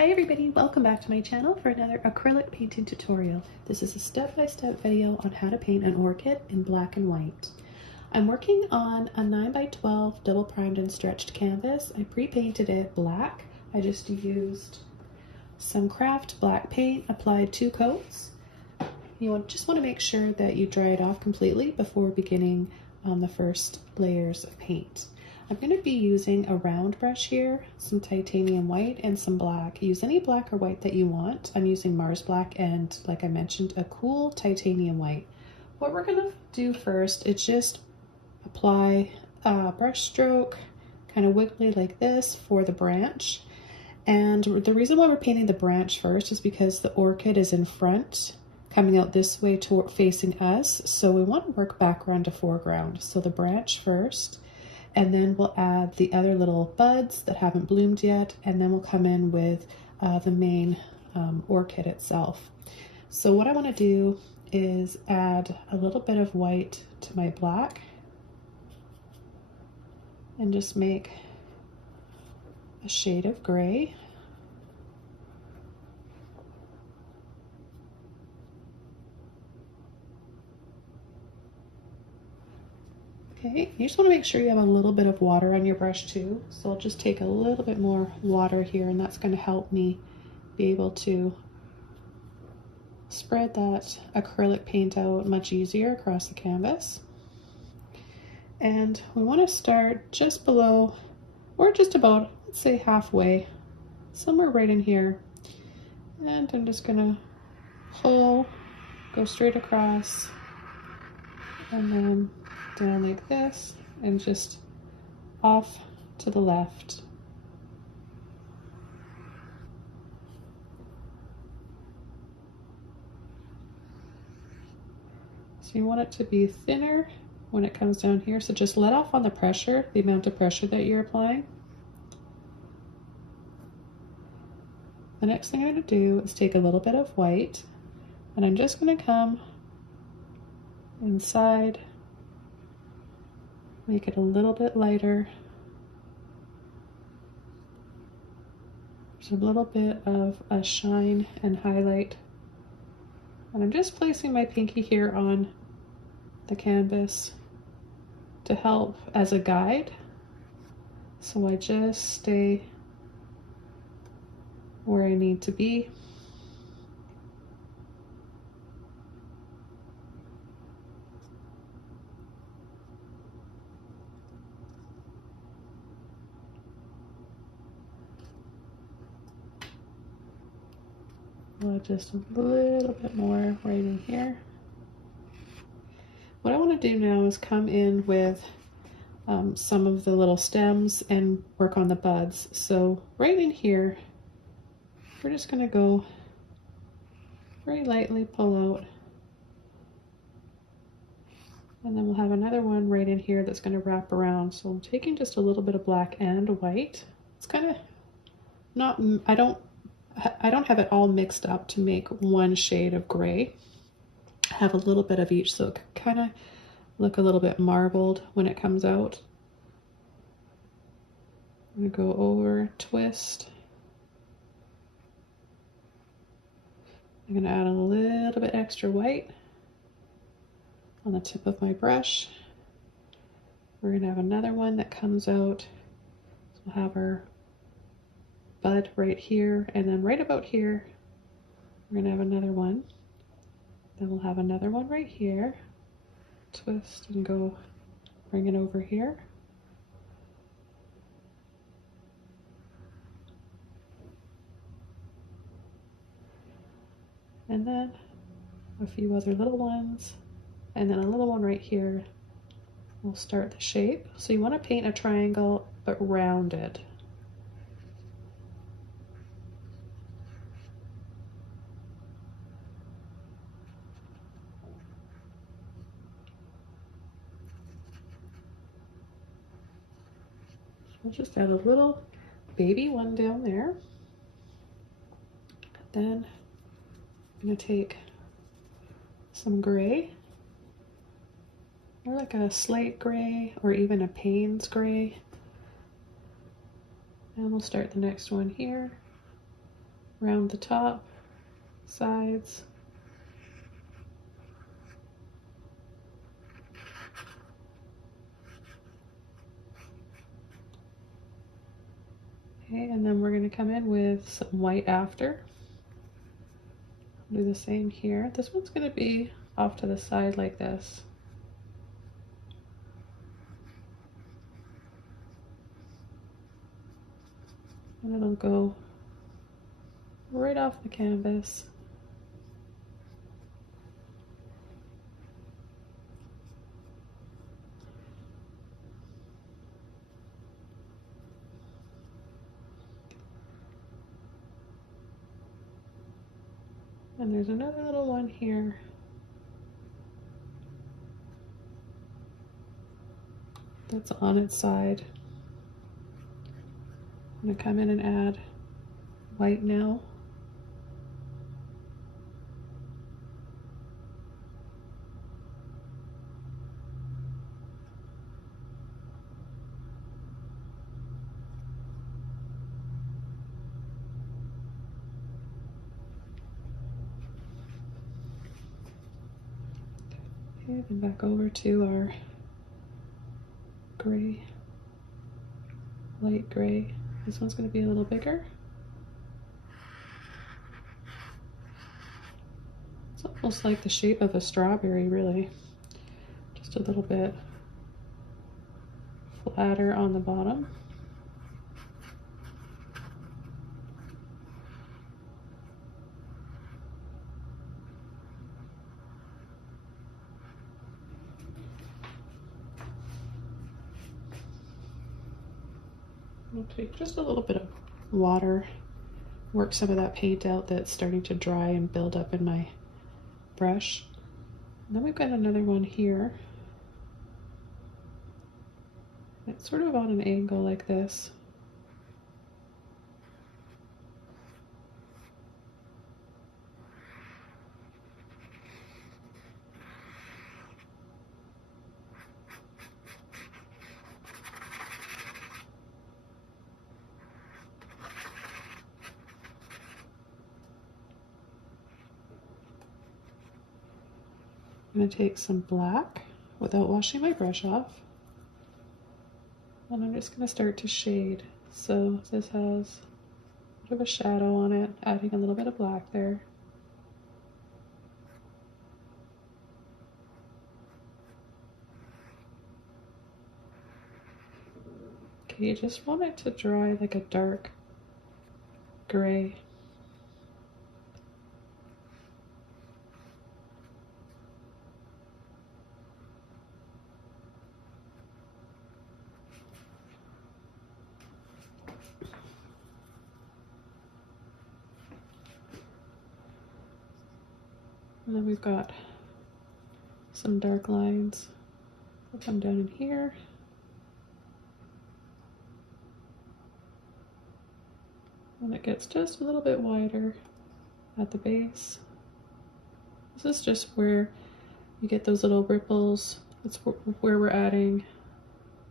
Hi everybody, welcome back to my channel for another acrylic painting tutorial. This is a step-by-step video on how to paint an orchid in black and white. I'm working on a 9x12 double primed and stretched canvas. I pre-painted it black. I just used some craft black paint, applied 2 coats. You just want to make sure that you dry it off completely before beginning on the first layers of paint. I'm going to be using a round brush here, some titanium white and some black. Use any black or white that you want. I'm using Mars black and, like I mentioned, a cool titanium white. What we're going to do first is just apply a brush stroke, kind of wiggly like this for the branch. And the reason why we're painting the branch first is because the orchid is in front, coming out this way facing us. So we want to work background to foreground. So the branch first. And then we'll add the other little buds that haven't bloomed yet, and then we'll come in with the main orchid itself. So what I want to do is add a little bit of white to my black and just make a shade of gray. Okay, you just want to make sure you have a little bit of water on your brush too. So I'll just take a little bit more water here, and that's going to help me be able to spread that acrylic paint out much easier across the canvas. And we want to start just below, or just about, let's say halfway, somewhere right in here. And I'm just going to pull, go straight across, and then down like this, and just off to the left. So you want it to be thinner when it comes down here, so just let off on the pressure, the amount of pressure that you're applying. The next thing I'm going to do is take a little bit of white, and I'm just going to come inside, make it a little bit lighter. There's a little bit of a shine and highlight. And I'm just placing my pinky here on the canvas to help as a guide. So I just stay where I need to be. Just a little bit more right in here. What I want to do now is come in with some of the little stems and work on the buds. So right in here, we're just going to go very lightly pull out. And then we'll have another one right in here that's going to wrap around. So I'm taking just a little bit of black and white. It's kind of not, I don't have it all mixed up to make one shade of gray. I have a little bit of each, so it can kind of look a little bit marbled when it comes out. I'm going to go over, twist. I'm going to add a little bit extra white on the tip of my brush. We're going to have another one that comes out. So we'll have our bud right here, and then right about here we're going to have another one. Then we'll have another one right here. Twist and go, bring it over here. And then a few other little ones, and then a little one right here. We'll start the shape. So you want to paint a triangle but rounded. We'll just add a little baby one down there. Then I'm going to take some gray, or like a slate gray, or even a Payne's gray. And we'll start the next one here. around the top, sides. Okay, and then we're going to come in with some white after. Do the same here. This one's going to be off to the side like this. And it'll go right off the canvas. And there's another little one here. That's on its side. I'm going to come in and add white now. Okay, then back over to our gray, light gray. This one's going to be a little bigger. It's almost like the shape of a strawberry, really. Just a little bit flatter on the bottom. I'll take just a little bit of water, work some of that paint out that's starting to dry and build up in my brush. And then we've got another one here. It's sort of on an angle like this. I'm going to take some black without washing my brush off, and I'm just going to start to shade. So this has a bit of a shadow on it, adding a little bit of black there. Okay, you just want it to dry like a dark gray. And then we've got some dark lines that come down in here. And it gets just a little bit wider at the base. This is just where you get those little ripples. That's where we're adding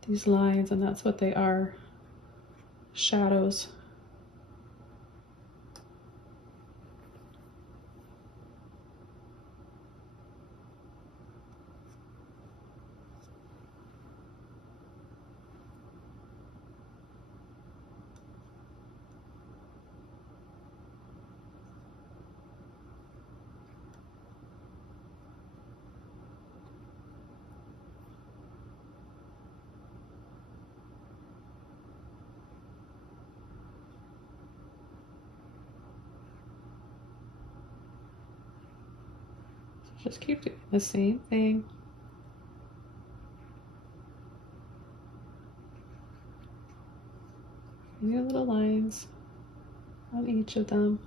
these lines, and that's what they are, shadows. Just keep doing the same thing. New little lines on each of them.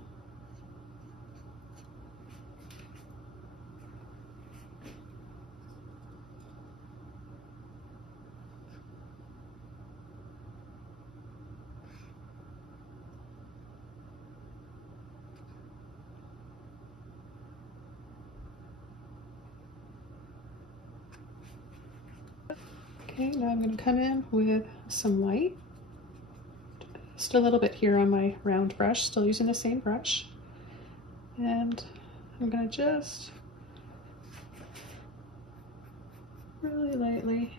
Okay, now I'm going to come in with some white. Just a little bit here on my round brush, still using the same brush. And I'm gonna just really lightly.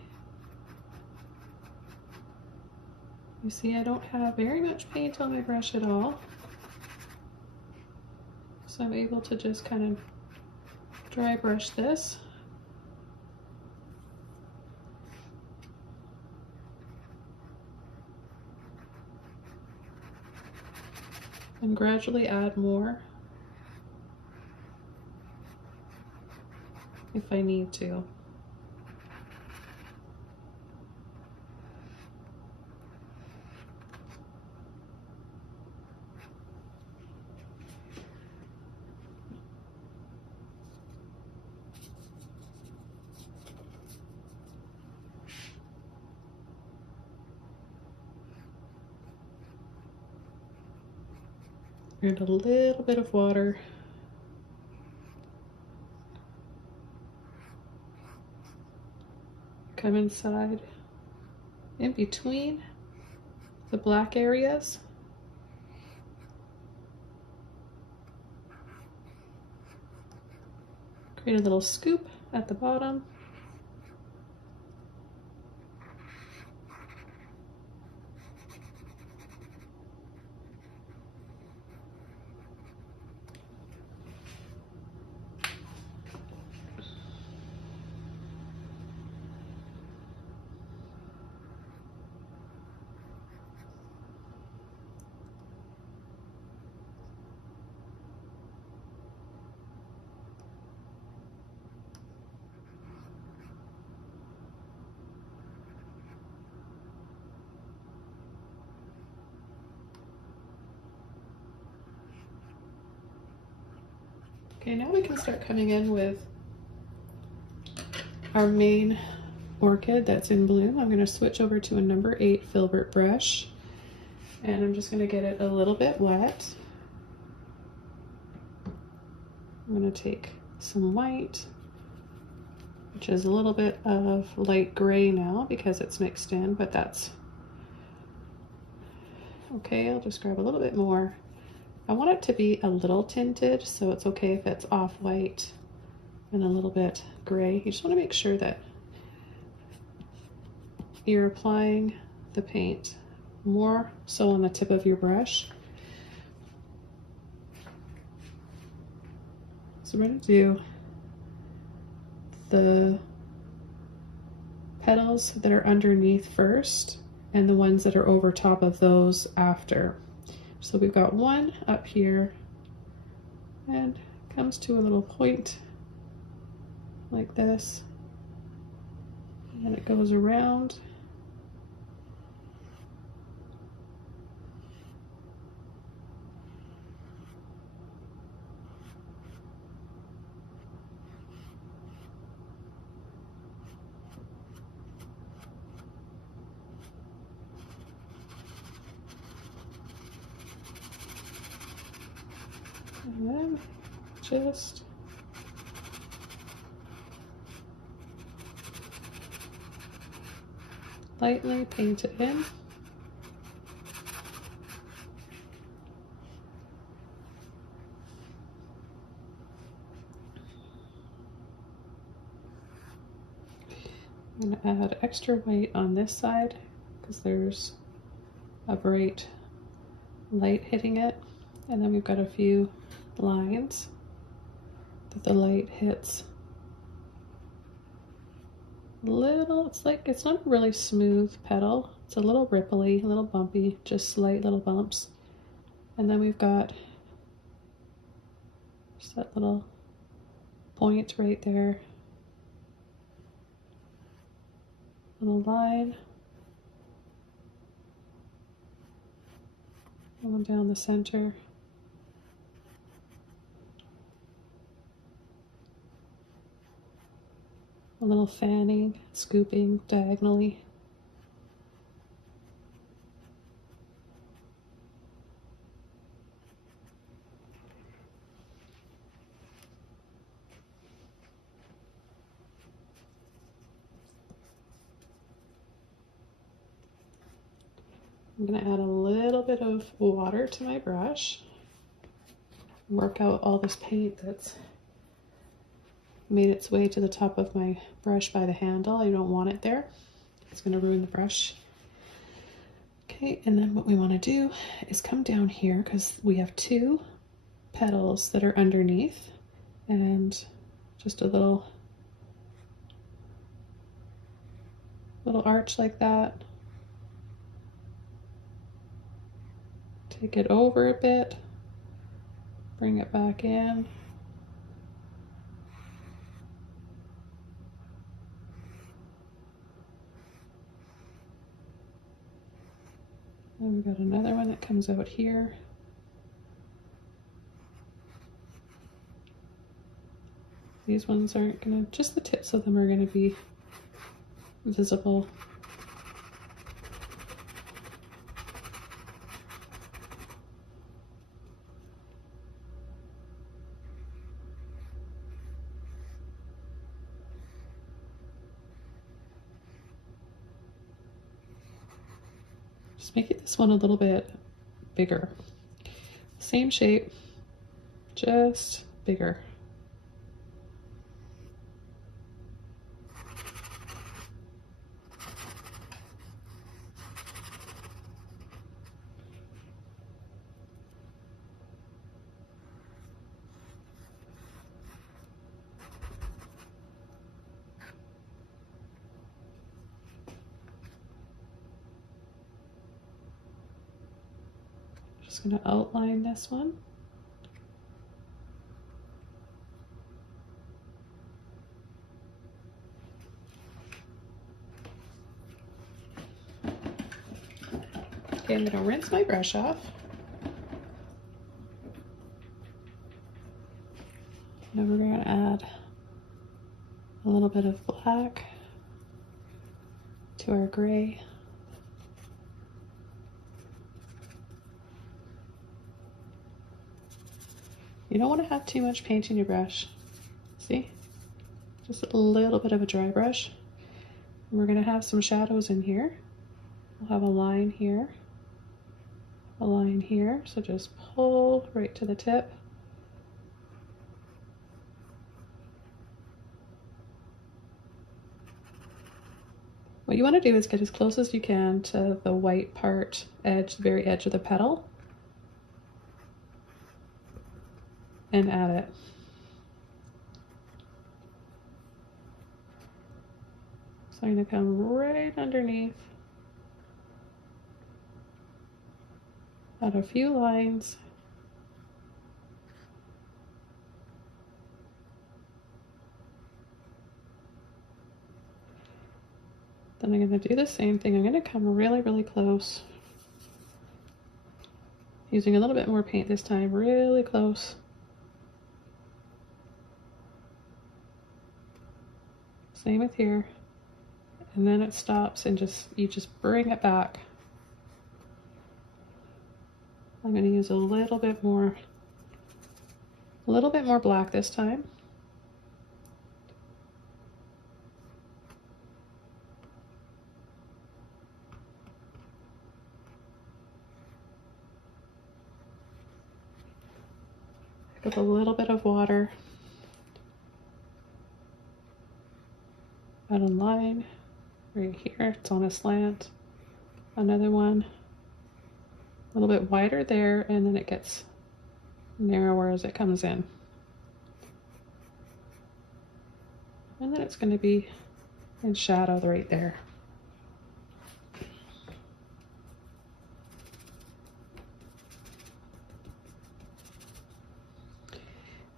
You see, I don't have very much paint on my brush at all. So I'm able to just kind of dry brush this. And gradually add more if I need to. And a little bit of water. Come inside, in between the black areas. Create a little scoop at the bottom. Okay, now we can start coming in with our main orchid that's in bloom. I'm going to switch over to a number 8 filbert brush, and I'm just going to get it a little bit wet. I'm going to take some white, which is a little bit of light gray now because it's mixed in, but that's okay. I'll just grab a little bit more. I want it to be a little tinted, so it's okay if it's off-white and a little bit gray. You just want to make sure that you're applying the paint more so on the tip of your brush. So we're going to do the petals that are underneath first and the ones that are over top of those after. So we've got one up here and comes to a little point like this, and then it goes around. And then just lightly paint it in. I'm going to add extra white on this side because there's a bright light hitting it, and then we've got a few lines that the light hits. Little, it's not a really smooth petal. It's a little ripply, a little bumpy, just slight little bumps. And then we've got just that little point right there. Little line. Going down the center. A little fanning, scooping diagonally. I'm going to add a little bit of water to my brush. Work out all this paint that's made its way to the top of my brush by the handle. I don't want it there. It's going to ruin the brush. Okay, and then what we want to do is come down here because we have two petals that are underneath, and just a little arch like that. Take it over a bit, bring it back in. And we've got another one that comes out here. These ones aren't gonna, just the tips of them are gonna be visible. Just make this one a little bit bigger. Same shape, just bigger. Just going to outline this one. Okay, I'm going to rinse my brush off. Now we're going to add a little bit of black to our gray. You don't want to have too much paint in your brush. See? Just a little bit of a dry brush. And we're going to have some shadows in here. We'll have a line here, a line here. So just pull right to the tip. What you want to do is get as close as you can to the white part edge, the very edge of the petal, and add it. So I'm going to come right underneath, add a few lines, then I'm going to do the same thing. I'm going to come really, really close, using a little bit more paint this time, really close. Same with here, and then it stops and you just bring it back. I'm going to use a little bit more black this time. With a little bit of water. Add a line right here, it's on a slant. Another one, a little bit wider there, and then it gets narrower as it comes in. And then it's going to be in shadow right there.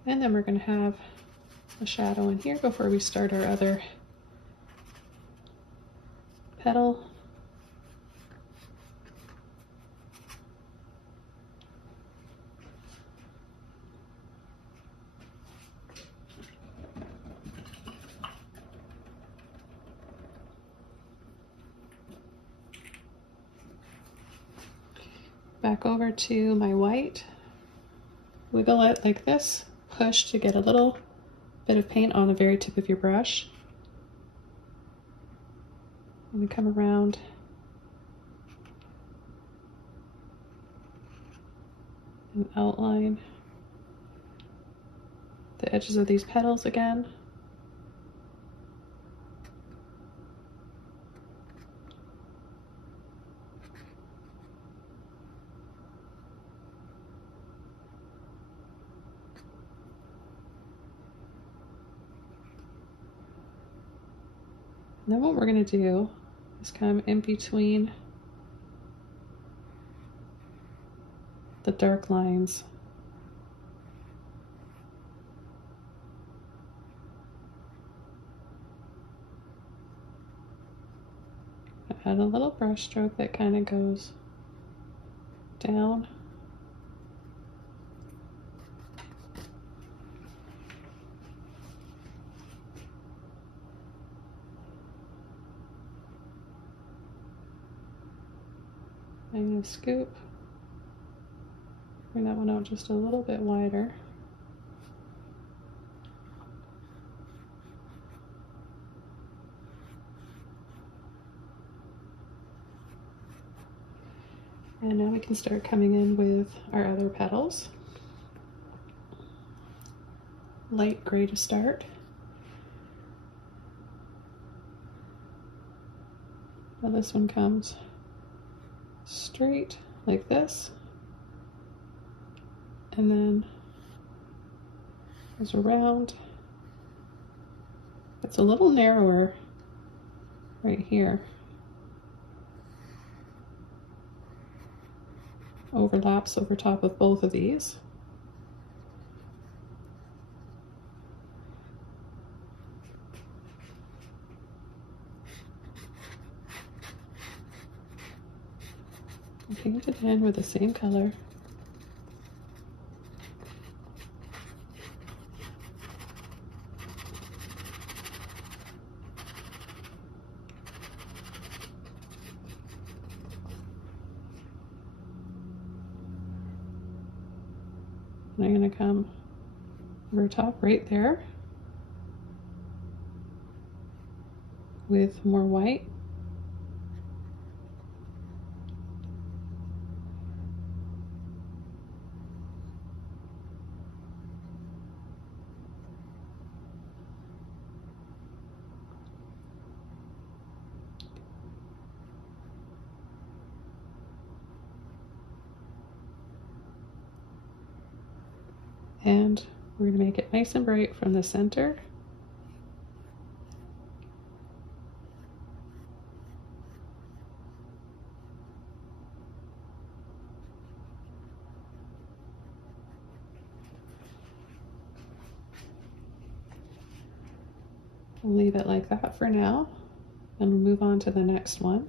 And then we're going to have a shadow in here before we start our other petal. Back over to my white, wiggle it like this, push to get a little bit of paint on the very tip of your brush. And then come around and outline the edges of these petals again. And then what we're going to do is come in between the dark lines. Add a little brush stroke that kind of goes down. I'm going to scoop, bring that one out just a little bit wider. And now we can start coming in with our other petals. Light gray to start. Now this one comes straight like this, and then goes around. It's a little narrower right here. Overlaps over top of both of these. Paint it in with the same color. And I'm going to come over top right there with more white. And we're going to make it nice and bright from the center. We'll leave it like that for now, and we'll move on to the next one.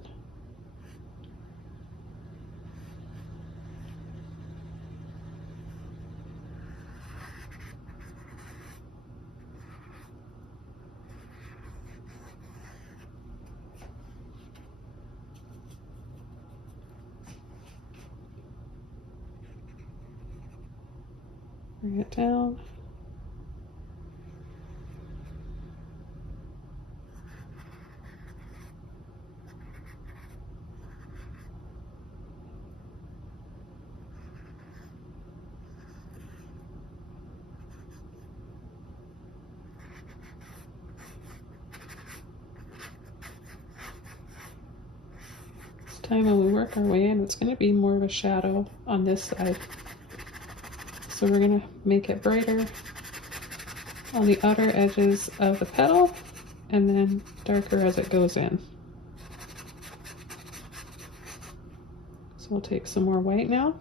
Bring it down. This time when we work our way in, it's going to be more of a shadow on this side. So we're going to make it brighter on the outer edges of the petal and then darker as it goes in. So we'll take some more white now.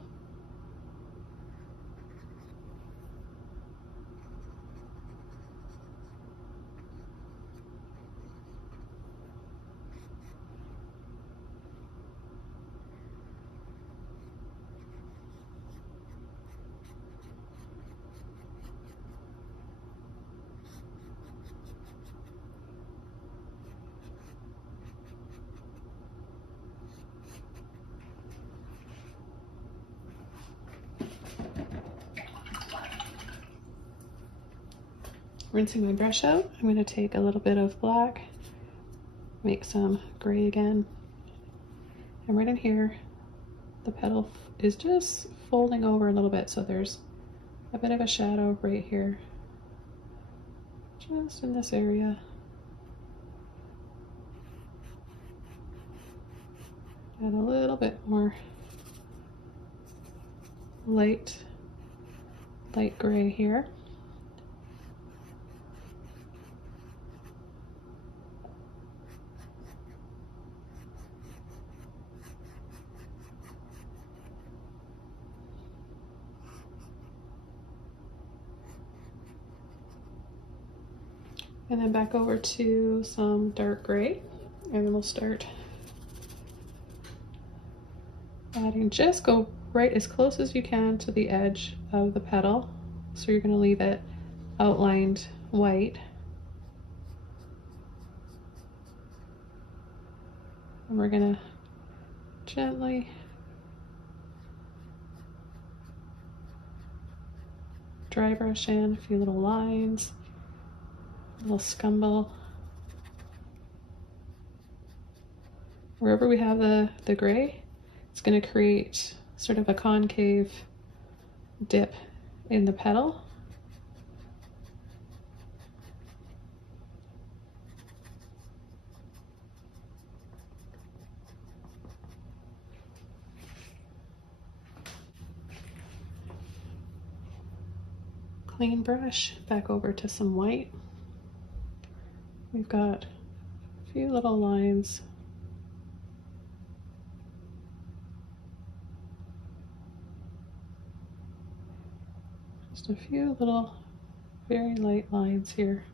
Rinsing my brush out, I'm going to take a little bit of black, make some gray again, and right in here the petal is just folding over a little bit, so there's a bit of a shadow right here, just in this area. Add a little bit more light gray here. And then back over to some dark gray, and then we'll start adding. Just go right as close as you can to the edge of the petal. So you're going to leave it outlined white. And we're going to gently dry brush in a few little lines, a little scumble. Wherever we have the gray, it's going to create sort of a concave dip in the petal. Clean brush, back over to some white. We've got a few little lines. Just a few little very light lines here.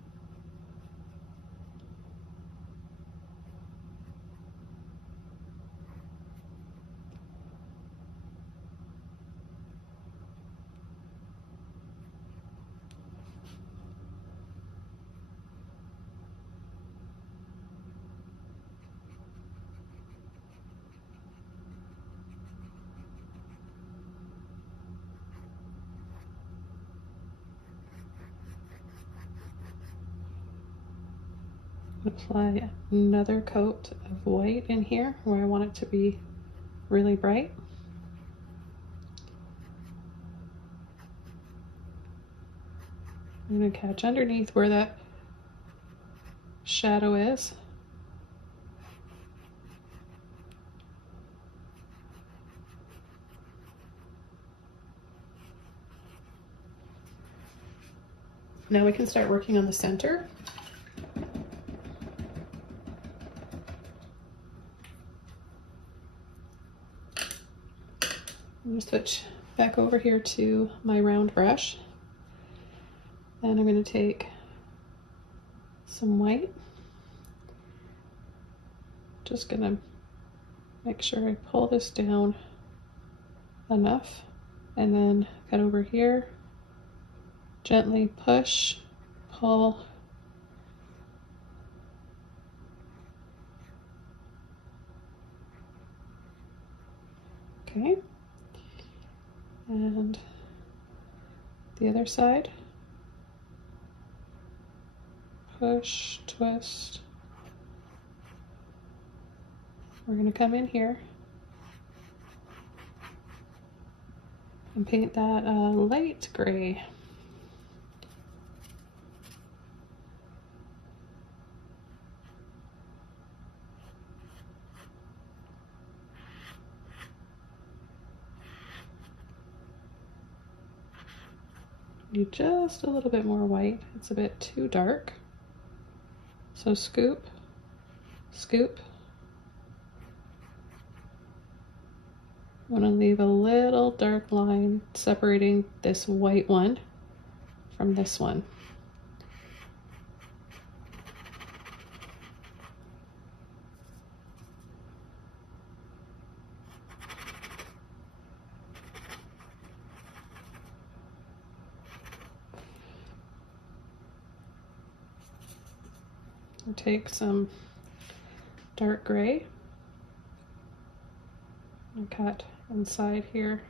Apply another coat of white in here where I want it to be really bright. I'm going to catch underneath where that shadow is. Now we can start working on the center. I'm going to switch back over here to my round brush, and I'm going to take some white. Just going to make sure I pull this down enough, and then cut over here, gently push, pull, okay. And the other side, push, twist. We're going to come in here and paint that light gray. Need just a little bit more white. It's a bit too dark. So scoop, scoop. I want to leave a little dark line separating this white one from this one. I'll take some dark gray and cut inside here.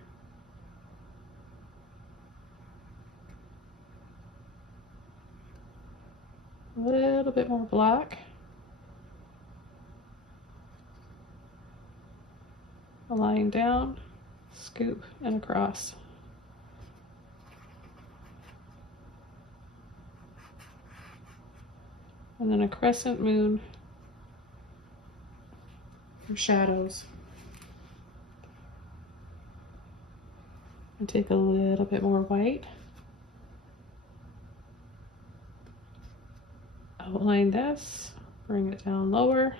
A little bit more black. A line down. scoop and across. And then a crescent moon for shadows. And take a little bit more white. Outline this, bring it down lower.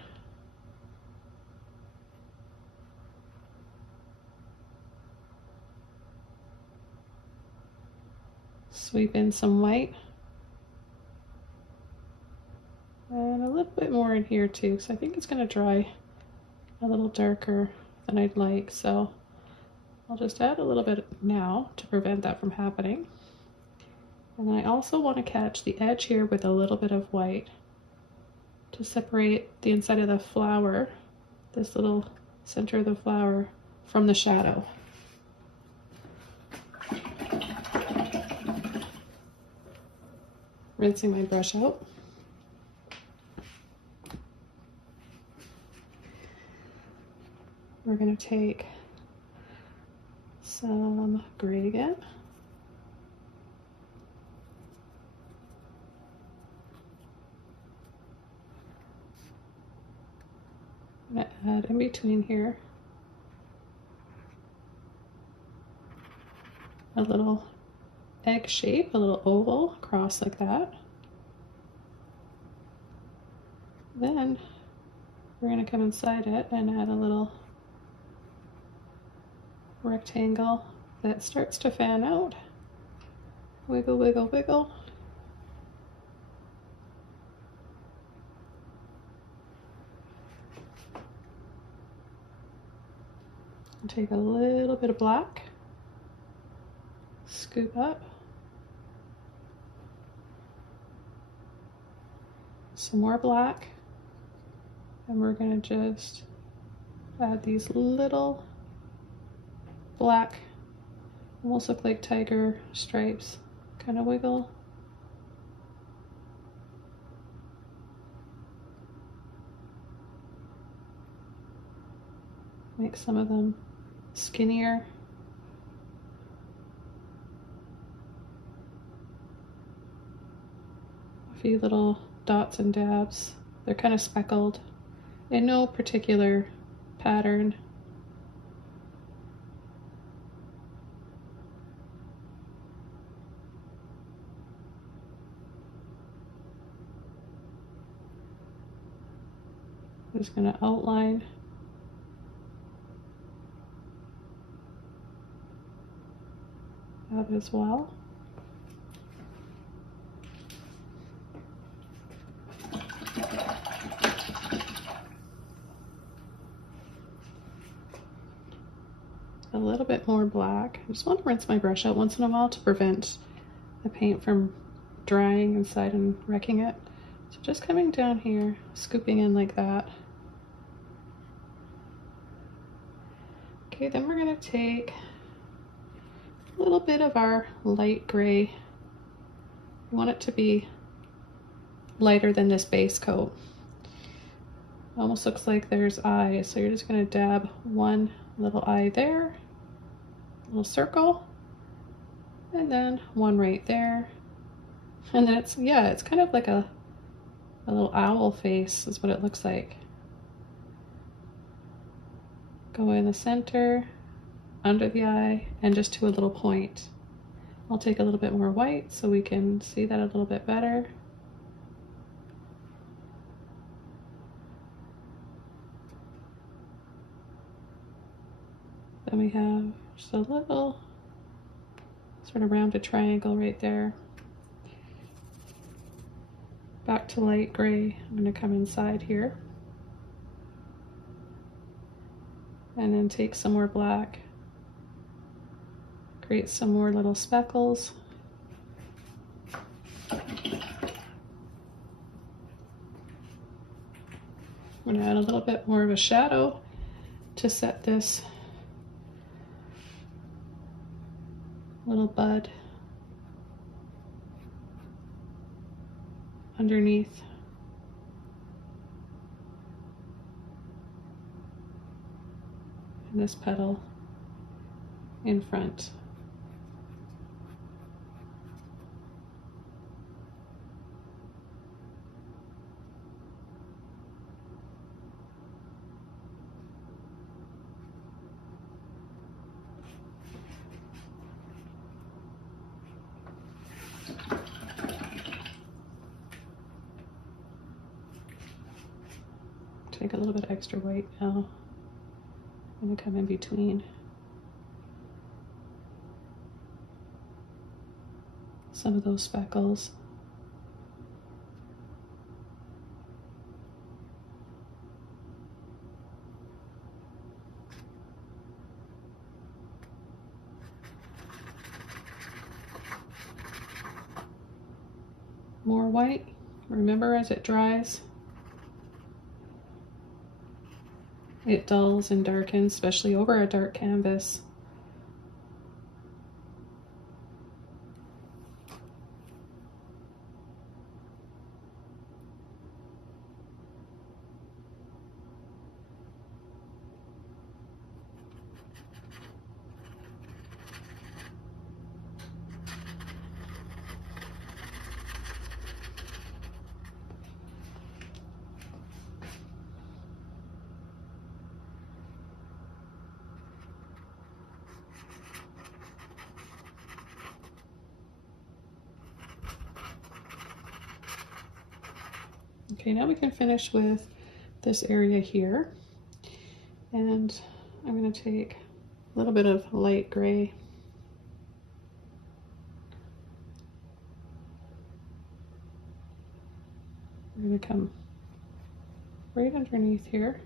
Sweep in some white. And a little bit more in here too, because I think it's going to dry a little darker than I'd like. So I'll just add a little bit now to prevent that from happening. And I also want to catch the edge here with a little bit of white to separate the inside of the flower, this little center of the flower, from the shadow. Rinsing my brush out. We're going to take some gray again. I'm going to add in between here a little egg shape, a little oval across like that. Then we're going to come inside it and add a little rectangle that starts to fan out. Wiggle, wiggle, wiggle. And take a little bit of black, scoop up, some more black, and we're going to just add these little black, almost look like tiger stripes, kind of wiggle. Make some of them skinnier. A few little dots and dabs. They're kind of speckled in no particular pattern. I'm just going to outline that as well. A little bit more black. I just want to rinse my brush out once in a while to prevent the paint from drying inside and wrecking it. So just coming down here, scooping in like that. Okay, then we're going to take a little bit of our light gray. We want it to be lighter than this base coat. Almost looks like there's eyes, so you're just going to dab one little eye there, little circle, and then one right there. And then it's, yeah, it's kind of like a little owl face is what it looks like. Go in the center, under the eye, and just to a little point. I'll take a little bit more white so we can see that a little bit better. Then we have just a little sort of rounded triangle right there. Back to light gray, I'm going to come inside here. And then take some more black. Create some more little speckles. I'm going to add a little bit more of a shadow to set this little bud underneath. And this petal in front. Take a little bit extra white now. I'm gonna come in between some of those speckles. More white. Remember, as it dries, it dulls and darkens, especially over a dark canvas. Okay, now we can finish with this area here. And I'm going to take a little bit of light gray. We're going to come right underneath here.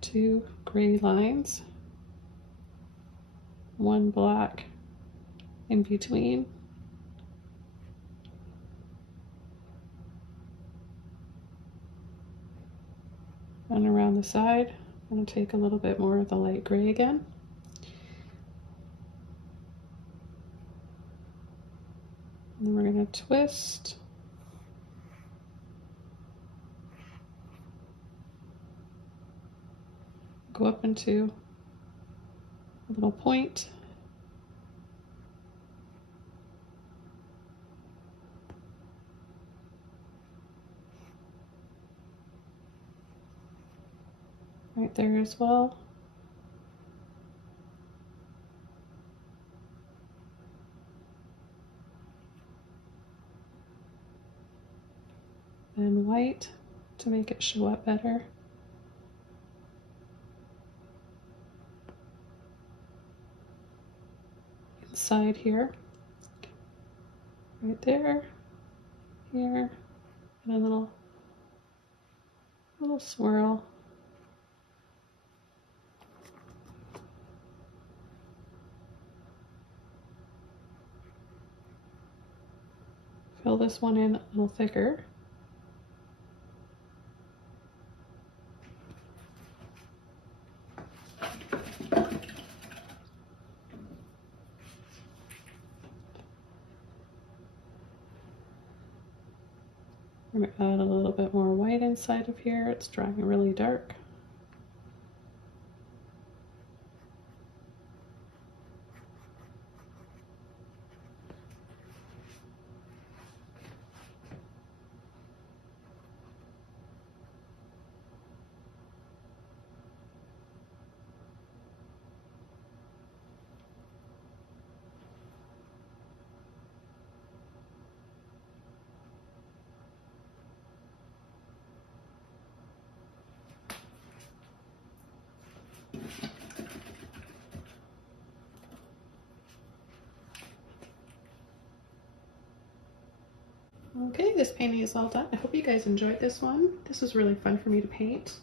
Two gray lines. One black in between. And around the side, I'm going to take a little bit more of the light gray again. And then we're going to twist. Go up into a little point. Right there as well. And white to make it show up better. Inside here. Right there. Here. And a little swirl. Fill this one in a little thicker. I'm going to add a little bit more white inside of here. It's drying really dark. Okay, this painting is all done. I hope you guys enjoyed this one. This was really fun for me to paint.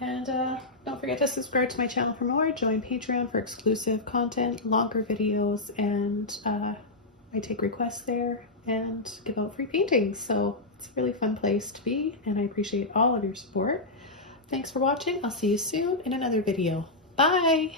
And don't forget to subscribe to my channel for more. Join Patreon for exclusive content, longer videos, and I take requests there and give out free paintings. So it's a really fun place to be, and I appreciate all of your support. Thanks for watching. I'll see you soon in another video. Bye!